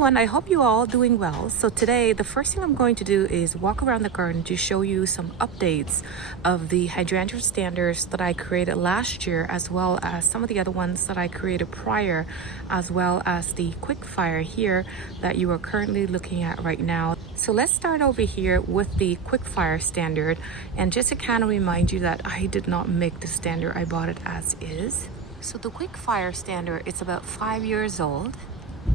everyone, I hope you are all doing well. So today, the first thing I'm going to do is walk around the garden to show you some updates of the hydrangea standards that I created last year, as well as some of the other ones that I created prior, as well as the quick fire here that you are currently looking at right now. So let's start over here with the quick fire standard. And just to kind of remind you that I did not make the standard, I bought it as is. So the quick fire standard, it's about 5 years old.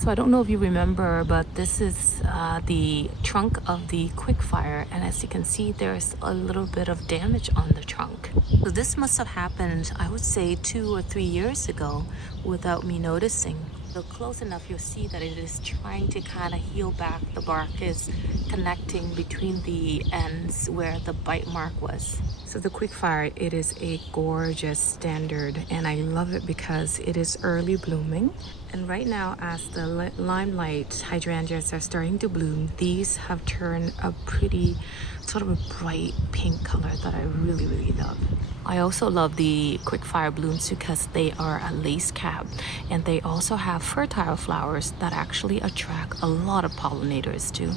So I don't know if you remember, but this is the trunk of the quick fire, and as you can see, there's a little bit of damage on the trunk. So this must have happened, I would say 2 or 3 years ago without me noticing. So close enough, you'll see that it is trying to kind of heal back. The bark is connecting between the ends where the bite mark was. So the quick fire, it is a gorgeous standard, and I love it because it is early blooming. And right now, as the limelight hydrangeas are starting to bloom, these have turned a pretty sort of a bright pink color that I really love. I also love the quick fire blooms because they are a lace cap, and they also have fertile flowers that actually attract a lot of pollinators too.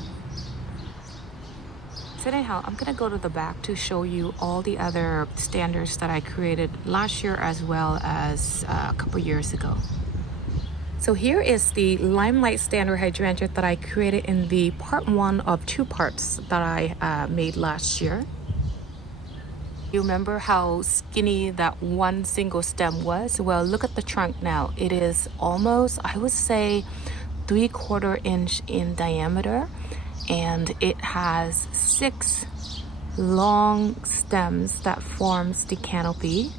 So anyhow, I'm gonna go to the back to show you all the other standards that I created last year as well as a couple years ago. So here is the limelight standard hydrangea that I created in the part 1 of 2 parts that I made last year. You remember how skinny that one single stem was? Well, look at the trunk now. It is almost, I would say, 3/4 inch in diameter, and it has 6 long stems that forms the canopy.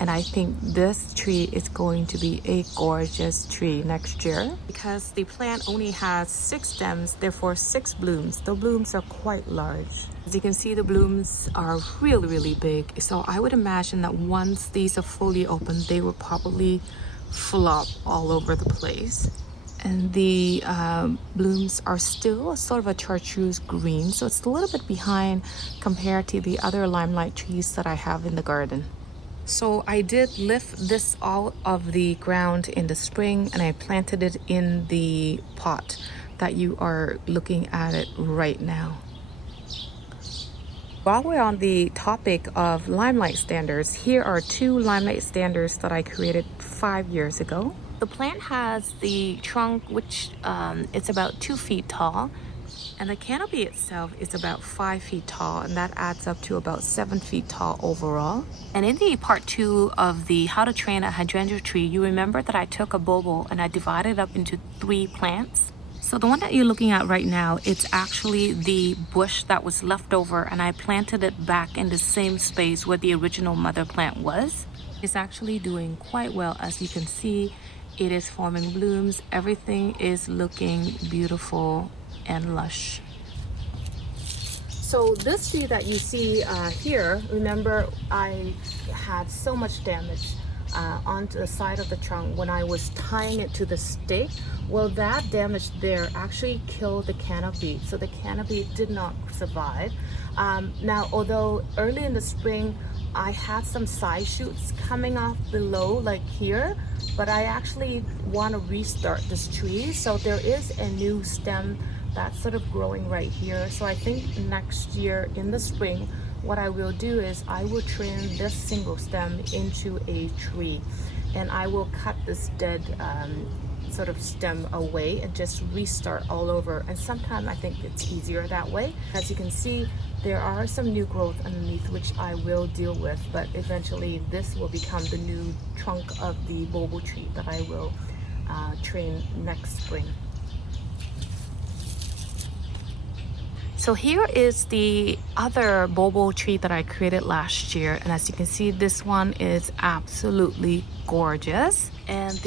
And I think this tree is going to be a gorgeous tree next year because the plant only has 6 stems, therefore 6 blooms. The blooms are quite large. As you can see, the blooms are really big. So I would imagine that once these are fully open, they will probably flop all over the place. And the blooms are still sort of a chartreuse green, so it's a little bit behind compared to the other limelight trees that I have in the garden. So I did lift this out of the ground in the spring, and I planted it in the pot that you are looking at it right now. While we're on the topic of limelight standards, here are 2 limelight standards that I created 5 years ago. The plant has the trunk, which it's about 2 feet tall, and the canopy itself is about 5 feet tall, and that adds up to about 7 feet tall overall. And in the part 2 of the how to train a hydrangea tree, you remember that I took a bulb and I divided it up into 3 plants. So the one that you're looking at right now, it's actually the bush that was left over, and I planted it back in the same space where the original mother plant was. It's actually doing quite well. As you can see, it is forming blooms. Everything is looking beautiful and lush. So this tree that you see here, remember I had so much damage onto the side of the trunk when I was tying it to the stake. Well, that damage there actually killed the canopy, so the canopy did not survive. Now, although early in the spring I had some side shoots coming off below, like here, but I actually want to restart this tree, so there is a new stem that's sort of growing right here. So I think next year in the spring, what I will do is I will trim this single stem into a tree, and I will cut this dead sort of stem away and just restart all over. And sometimes I think it's easier that way. As you can see, there are some new growth underneath which I will deal with, but eventually this will become the new trunk of the bulbul tree that I will train next spring. So here is the other bulbul tree that I created last year, and as you can see, this one is absolutely gorgeous. And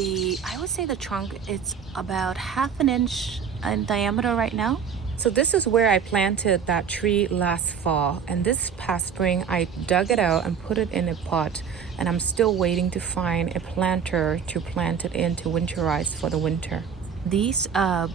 I would say the trunk, it's about 1/2 inch in diameter right now. So this is where I planted that tree last fall, and this past spring I dug it out and put it in a pot, and I'm still waiting to find a planter to plant it in to winterize for the winter. These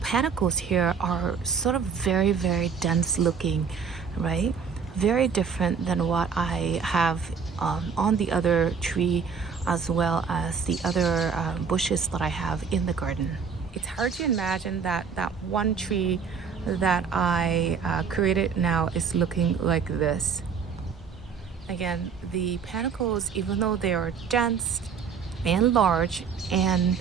panicles here are sort of very dense looking, right? Very different than what I have on the other tree, as well as the other bushes that I have in the garden. it's hard to imagine that that one tree that I created now is looking like this. Again, the panicles, even though they are dense and large and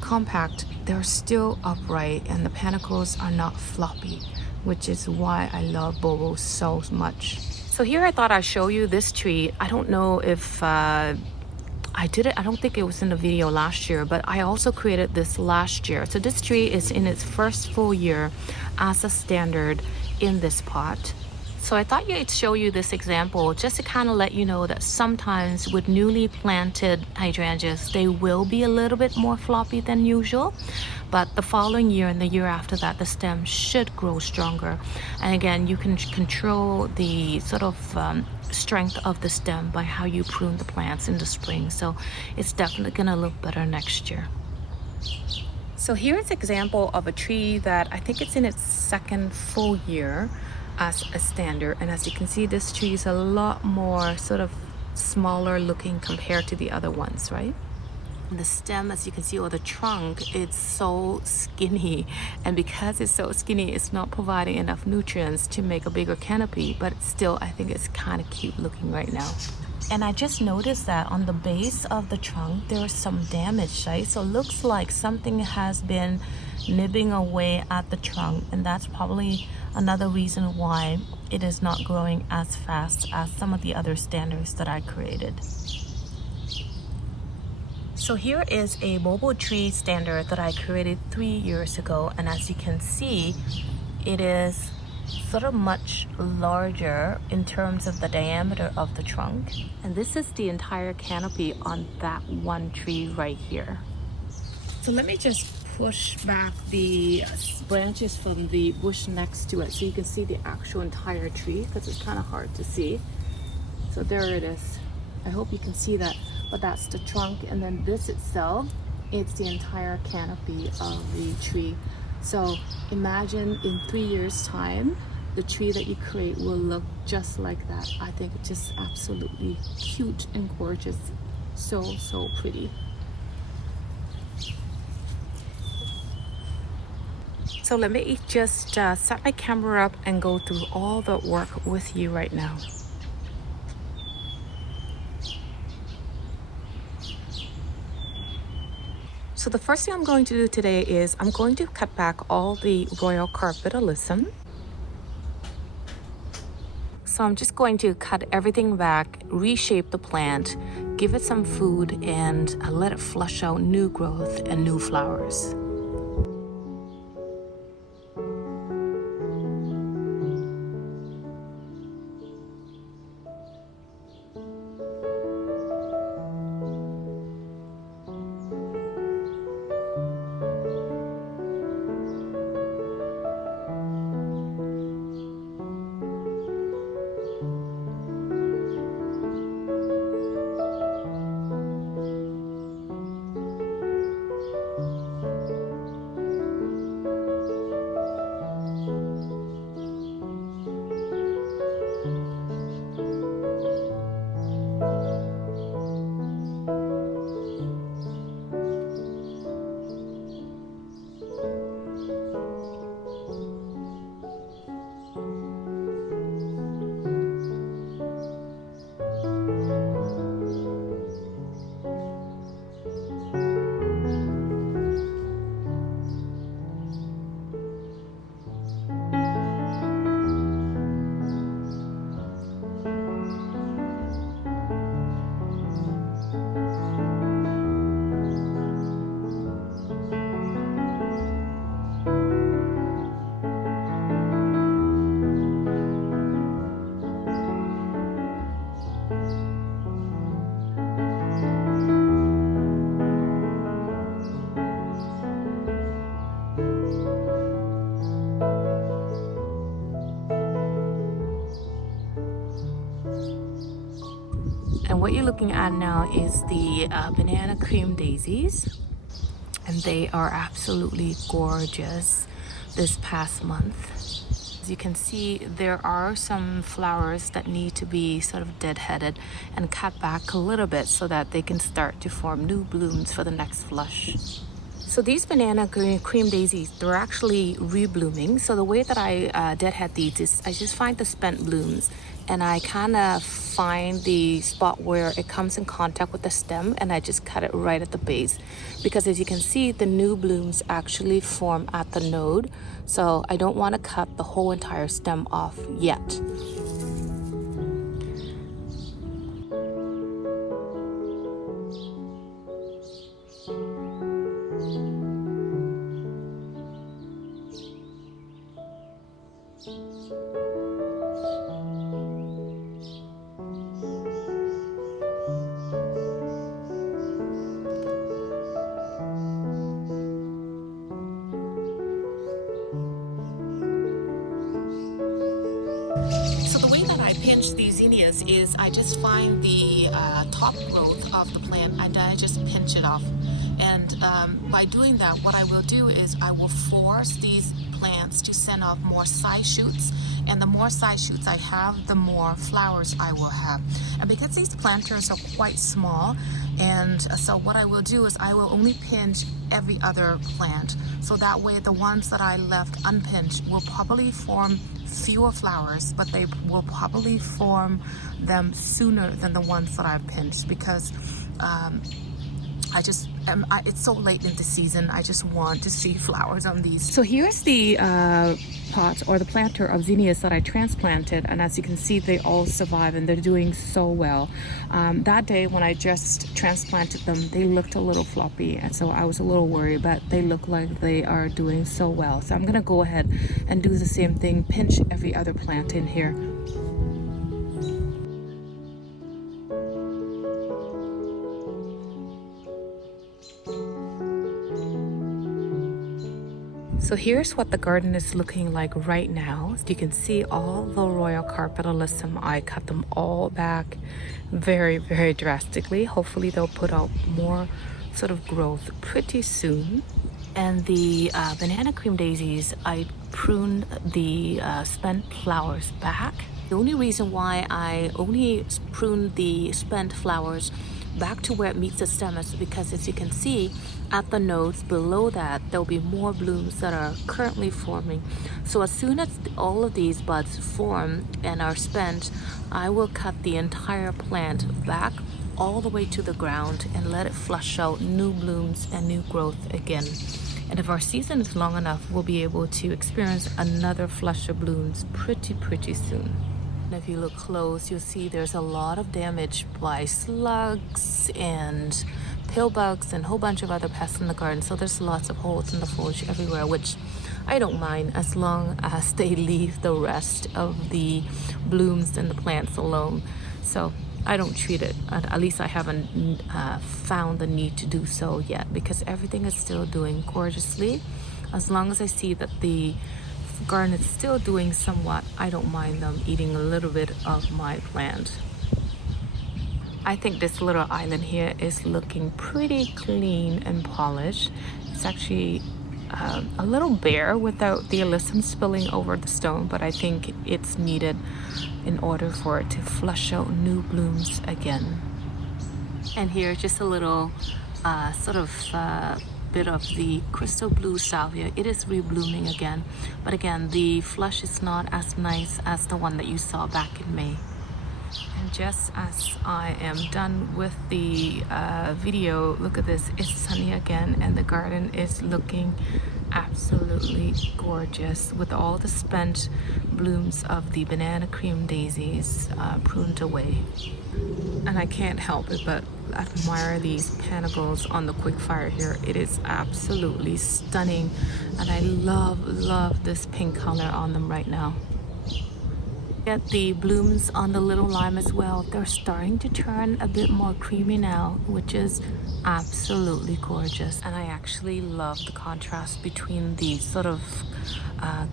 compact, they're still upright, and the panicles are not floppy, which is why I love Bobo so much. So here I thought I'd show you this tree. I don't know if I did it, I don't think it was in the video last year, but I also created this last year. So this tree is in its first full year as a standard in this pot. So I thought I'd show you this example just to kind of let you know that sometimes with newly planted hydrangeas, they will be a little bit more floppy than usual. But the following year and the year after that, the stem should grow stronger. And again, you can control the sort of strength of the stem by how you prune the plants in the spring. So it's definitely gonna look better next year. So here's an example of a tree that I think it's in its second full year as a standard, and as you can see, this tree is a lot more sort of smaller looking compared to the other ones, right? And the stem, as you can see, or the trunk, it's so skinny, and because it's so skinny, it's not providing enough nutrients to make a bigger canopy, but still I think it's kind of cute looking right now. And I just noticed that on the base of the trunk there is some damage, right? So it looks like something has been nibbling away at the trunk, and that's probably another reason why it is not growing as fast as some of the other standards that I created. So here is a Bobo tree standard that I created 3 years ago, and as you can see, it is sort of much larger in terms of the diameter of the trunk, and this is the entire canopy on that one tree right here. So let me just push back the branches from the bush next to it so you can see the actual entire tree, because it's kind of hard to see. So there it is. I hope you can see that, but that's the trunk, and then this itself, it's the entire canopy of the tree. So imagine in 3 years time, the tree that you create will look just like that. I think it's just absolutely cute and gorgeous. So pretty. So let me just set my camera up and go through all the work with you right now. So the first thing I'm going to do today is I'm going to cut back all the royal carpet alyssum. So I'm just going to cut everything back, reshape the plant, give it some food, and let it flush out new growth and new flowers. And what you're looking at now is the banana cream daisies, and they are absolutely gorgeous this past month. As you can see, there are some flowers that need to be sort of deadheaded and cut back a little bit so that they can start to form new blooms for the next flush. So these banana cream daisies, they're actually reblooming. So the way that I deadhead these is I just find the spent blooms and I kind of find the spot where it comes in contact with the stem and I just cut it right at the base. Because as you can see, the new blooms actually form at the node. So I don't want to cut the whole entire stem off yet. So the way that I pinch these zinnias is I just find the top growth of the plant and I just pinch it off. And by doing that, what I will do is I will force these plants to send off more side shoots. And the more side shoots I have, the more flowers I will have. And because these planters are quite small, and so what I will do is I will only pinch every other plant. So that way the ones that I left unpinched will probably form fewer flowers, but they will probably form them sooner than the ones that I've pinched because it's so late in the season. I just want to see flowers on these. So here's the pot or the planter of zinnias that I transplanted, and as you can see, they all survive and they're doing so well. That day when I just transplanted them, they looked a little floppy, and so I was a little worried, but they look like they are doing so well. So I'm gonna go ahead and do the same thing, pinch every other plant in here. So here's what the garden is looking like right now. You can see all the royal carpet alyssum. I cut them all back very, very drastically. Hopefully they'll put out more sort of growth pretty soon. And the banana cream daisies, I pruned the spent flowers back. The only reason why I only pruned the spent flowers back to where it meets the stem is because, as you can see, at the nodes below that, there'll be more blooms that are currently forming. So as soon as all of these buds form and are spent, I will cut the entire plant back all the way to the ground and let it flush out new blooms and new growth again. And if our season is long enough, we'll be able to experience another flush of blooms pretty soon. If you look close, you'll see there's a lot of damage by slugs and pill bugs and a whole bunch of other pests in the garden. So there's lots of holes in the foliage everywhere, which I don't mind as long as they leave the rest of the blooms and the plants alone. So I don't treat it. At least I haven't found the need to do so yet because everything is still doing gorgeously. As long as I see that the garden is still doing somewhat, I don't mind them eating a little bit of my plant. I think this little island here is looking pretty clean and polished. It's actually a little bare without the alyssum spilling over the stone, but I think it's needed in order for it to flush out new blooms again. And here just a little bit of the crystal blue salvia. It is reblooming again, but again the flush is not as nice as the one that you saw back in May. And just as I am done with the video, look at this, it's sunny again and the garden is looking absolutely gorgeous with all the spent blooms of the banana cream daisies pruned away. And I can't help it but admire these panicles on the quick fire here. It is absolutely stunning and I love this pink color on them right now. Get the blooms on the little lime as well. They're starting to turn a bit more creamy now, which is absolutely gorgeous. And I actually love the contrast between the sort of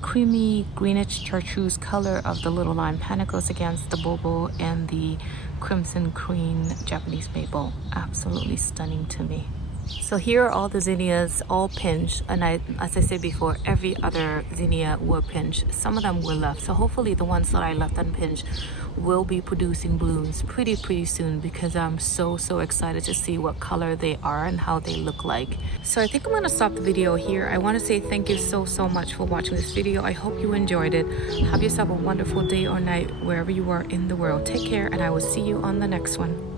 creamy greenish chartreuse color of the little lime panicles against the bobo and the crimson green Japanese maple. Absolutely stunning to me. So here are all the zinnias all pinched, and as I said before, every other zinnia were pinched. Some of them were left, so hopefully the ones that I left unpinched will be producing blooms pretty soon, because I'm so excited to see what color they are and how they look like. So I think I'm gonna stop the video here. I want to say thank you so much for watching this video. I hope you enjoyed it. Have yourself a wonderful day or night wherever you are in the world. Take care, and I will see you on the next one.